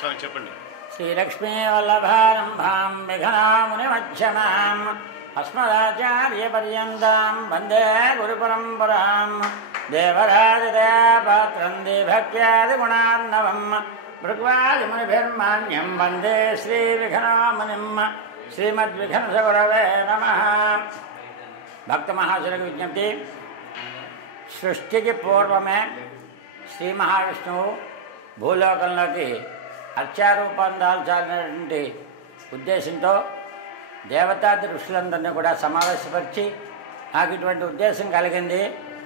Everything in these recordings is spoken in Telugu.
స్వామి చెప్పండి. శ్రీలక్ష్మీ వల్లభారంభాం విఘనామునిమధ్యమాం అస్మదాచార్యపర్యంతాం వందే గురుపరంపరాం దేవరాజదయాపాత్రం దేభక్త్యాదిగుణార్ణవం భృగ్వాదిమునిభిర్మాన్యం వందే శ్రీవిఘనామునిం. శ్రీమద్విఘనసగురవే నమః. భక్త మహాశయులకు విజ్ఞప్తి. సృష్టికి పూర్వమే శ్రీ మహావిష్ణువు భూలోకంలోకి అర్చారూపం దాల్చాలనేటువంటి ఉద్దేశంతో దేవతాది ఋషులందరినీ కూడా సమావేశపరిచి నాకు ఇటువంటి ఉద్దేశం కలిగింది,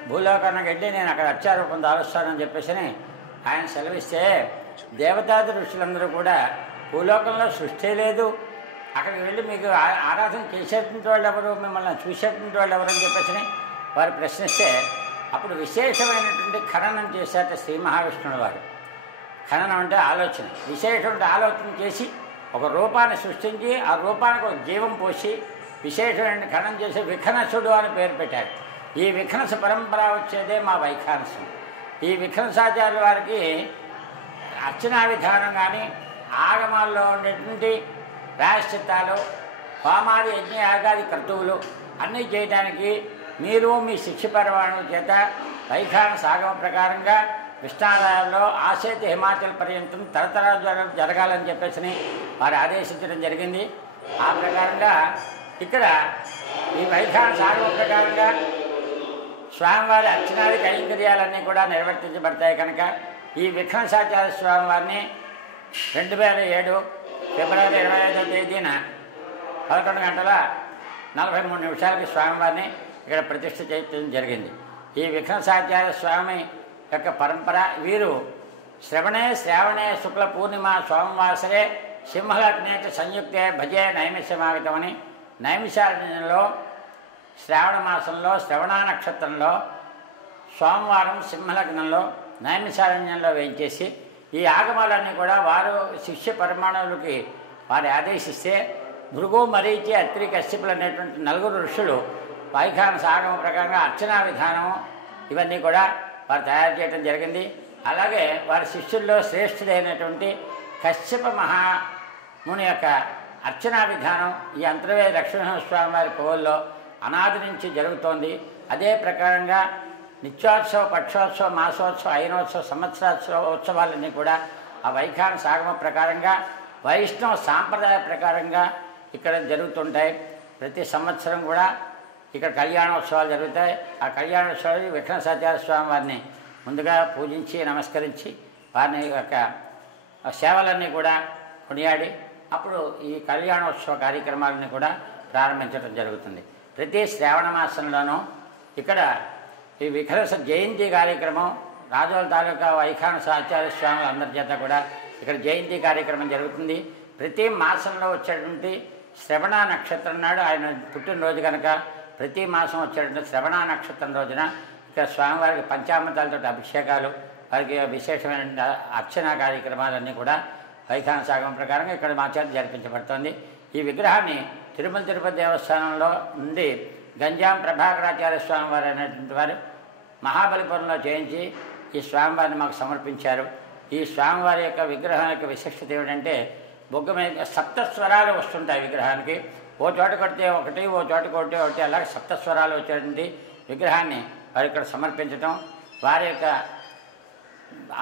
భూలోకానికి వెళ్ళి నేను అక్కడ అర్చారూపం దాలుస్తానని చెప్పేసి ఆయన సెలవిస్తే దేవతాది ఋషులందరూ కూడా భూలోకంలో సృష్టి లేదు, అక్కడికి వెళ్ళి మీకు ఆరాధన చేసేటువంటి వాళ్ళు ఎవరు, మిమ్మల్ని చూసేటువంటి వాళ్ళు ఎవరు అని చెప్పేసి వారు ప్రశ్నిస్తే అప్పుడు విశేషమైనటువంటి ఖననం చేశారట శ్రీ మహావిష్ణువు వారు. ఖననం అంటే ఆలోచన, విశేషమైన ఆలోచన చేసి ఒక రూపాన్ని సృష్టించి ఆ రూపానికి ఒక జీవం పోసి విశేషమైన ఖననం చేసి విఖనసుడు అని పేరు పెట్టారు. ఈ విఖనస పరంపర వచ్చేదే మా వైఖానసం. ఈ విఖనసాచార్యుల వారికి అర్చనా విధానం కానీ ఆగమాల్లో ఉండేటువంటి ప్రాయశ్చిత్తాలు హోమాది యజ్ఞ యాగాది క్రతువులు అన్నీ చేయడానికి మీరు మీ శిక్ష పరిమాణం చేత వైఖానస ఆగమ ప్రకారంగా కృష్ణాలయాల్లో ఆసేతు హిమాచల్ పర్యంతం తరతరాలు జరగాలని చెప్పేసి వారు ఆదేశించడం జరిగింది. ఆ ప్రకారంగా ఇక్కడ ఈ వైఖానస ఆగమ ప్రకారంగా స్వామివారి అర్చనాది కైంకర్యాలన్నీ కూడా నిర్వర్తించబడతాయి కనుక ఈ విఘ్నసాచార్య స్వామివారిని 2007 ఫిబ్రవరి 25వ తేదీన 11:43 స్వామివారిని ఇక్కడ ప్రతిష్ఠ చేయడం జరిగింది. ఈ విఘ్నసాచార్య స్వామి యొక్క పరంపర వీరు శ్రావణే శుక్ల పూర్ణిమ సోమవాసరే సింహలగ్నేత సంయుక్తే భజే నైమిషమాగతమని నైమిషారణ్యంలో శ్రావణ మాసంలో శ్రవణ నక్షత్రంలో సోమవారం సింహలగ్నంలో నైమిషారణ్యంలో వేయించేసి ఈ ఆగమాలన్నీ కూడా వారు శిష్య పరిమాణులకి వారు ఆదేశిస్తే భృగు మరీచి అత్రి కశ్యపులు అనేటువంటి 4 ఋషులు వైఖానస ఆగమ ప్రకారంగా అర్చనా విధానం ఇవన్నీ కూడా వారు తయారు చేయడం జరిగింది. అలాగే వారి శిష్యుల్లో శ్రేష్ఠుడైనటువంటి కశ్యప మహాముని యొక్క అర్చనా విధానం ఈ అంతర్వేద లక్ష్మీనరసింహస్వామి వారి కోవల్లో అనాది నుంచి జరుగుతోంది. అదే ప్రకారంగా నిత్యోత్సవ, పక్షోత్సవ, మాసోత్సవ, అయినోత్సవ, సంవత్సరోత్సవ ఉత్సవాలన్నీ కూడా ఆ వైఖానస ఆగమ ప్రకారంగా వైష్ణవ సాంప్రదాయ ప్రకారంగా ఇక్కడ జరుగుతుంటాయి. ప్రతి సంవత్సరం కూడా ఇక్కడ కళ్యాణోత్సవాలు జరుగుతాయి. ఆ కళ్యాణోత్సవాలు విఘ్నసాచార్య స్వామి వారిని ముందుగా పూజించి నమస్కరించి వారిని యొక్క సేవలన్నీ కూడా కొనియాడి అప్పుడు ఈ కళ్యాణోత్సవ కార్యక్రమాలని కూడా ప్రారంభించడం జరుగుతుంది. ప్రతి శ్రావణ మాసంలోనూ ఇక్కడ ఈ విఘ్నస జయంతి కార్యక్రమం రాజోల తాలూకా వైఖానస ఆచార్య స్వాములు అందరి చేత కూడా ఇక్కడ జయంతి కార్యక్రమం జరుగుతుంది. ప్రతి మాసంలో వచ్చేటువంటి శ్రవణ నక్షత్రం నాడు ఆయన పుట్టినరోజు కనుక ప్రతి మాసం వచ్చేటువంటి శ్రవణ నక్షత్రం రోజున ఇక్కడ స్వామివారికి పంచామృతాలతో అభిషేకాలు, వారికి విశేషమైన అర్చనా కార్యక్రమాలన్నీ కూడా వైఖానస ఆగమ ప్రకారంగా ఇక్కడ మా చేత జరిపించబడుతోంది. ఈ విగ్రహాన్ని తిరుమల తిరుపతి దేవస్థానంలో నుండి గంజాం ప్రభాకరాచార్య స్వామివారు అనేటువంటి వారు మహాబలిపురంలో చేయించి ఈ స్వామివారిని మాకు సమర్పించారు. ఈ స్వామివారి యొక్క విగ్రహం యొక్క విశిష్టత ఏమిటంటే బొగ్గ మీద 7 స్వరాలు వస్తుంటాయి విగ్రహానికి. ఓ చోట కొడితే ఒకటి, ఓ చోట కొడితే ఒకటి, అలాగే 7 స్వరాలు వచ్చేటువంటి విగ్రహాన్ని వారు ఇక్కడ సమర్పించడం, వారి యొక్క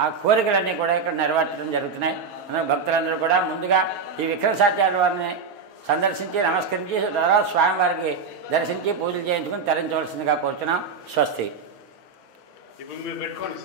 ఆ కోరికలన్నీ కూడా ఇక్కడ నెరవేర్చడం జరుగుతున్నాయి. అందులో భక్తులందరూ కూడా ముందుగా ఈ విఘ్నసాచార్య వారిని సందర్శించి నమస్కరించి తర్వాత స్వామివారికి దర్శించి పూజలు చేయించుకుని తరించవలసిందిగా కోరుతున్నాం. స్వస్తి. ఇప్పుడు మీరు పెట్టుకోండి.